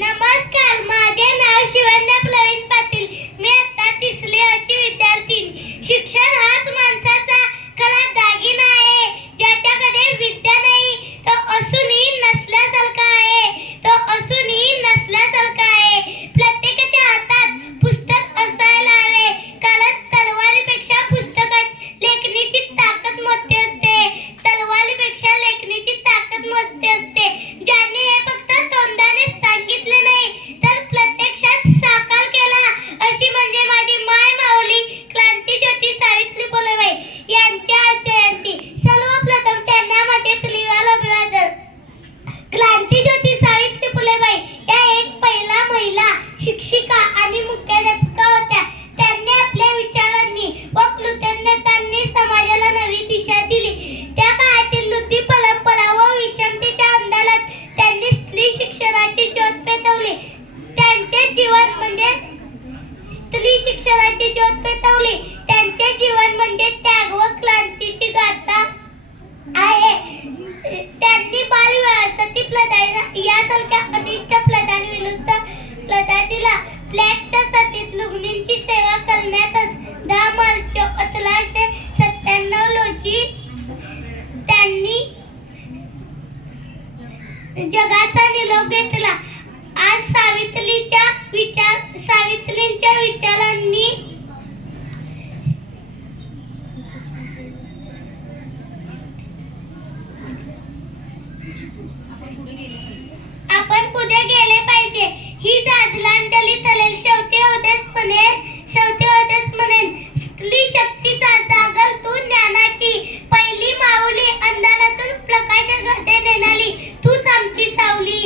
नमस्कार, माझे नाव शिवण्या प्रवीण पाटील. मी आता तिसरी ची विद्यार्थी. शिक्षण हाच माणसाचा खरा दागिना आहे. ज्याच्याकडे विद्या नाही तो असूनही नसल्यासारखा आहे. प्रत्येकाच्या हातात पुस्तक असायला हवे, कारण तलवारीपेक्षा लेखणीची ताकद मोठी असते. ज्यांनी हे फक्त तोंडाने सांगितले नाही तर प्रत्यक्षात साकार केला, अशी म्हणजे माझी माय माऊली क्रांतीज्योती सावित्री फुलेबाई यांची आज जयंती. सर्वप्रथम त्यांना माझे त्रिवार अभिवादन. क्रांतीज्योती सावित्री फुलेबाई या एक पहिला महिला शिक्षिका आणि मुख्याध्यापिका होत्या. त्यांनी आपल्या विचारांनी व कृतज्ञतांनी समाजाला नवी दिशा दिली. त्या काळातील लुटी परंपरा व विषमतेच्या अंधारात त्यांनी स्त्री शिक्षणाची ज्योत पेटवली. त्यांचे जीवन म्हणजे त्याग व क्रांतीची गाथा आहे. त्यांनी बालविवाह, सती प्रथा यासारख्या अनिष्ट प्रथांविरुद्ध लढा दिला. फ्लॅटच्या सतीत लुगणींची सेवा करण्यातच 10 मार्च 1897 रोजी त्यांनी जगाचा निरोप घेतला. आज सावित्रींच्या विचारांनी आपण पुढे गेले पाहिजे, ही आदरांजली ठरेल. शेवटी होतेच म्हणेन, स्त्री शक्तीचा जागर तू ज्ञानाची, पहिली माऊली अंधारातून प्रकाशाकडे नेणारी, तूच आमची सावली.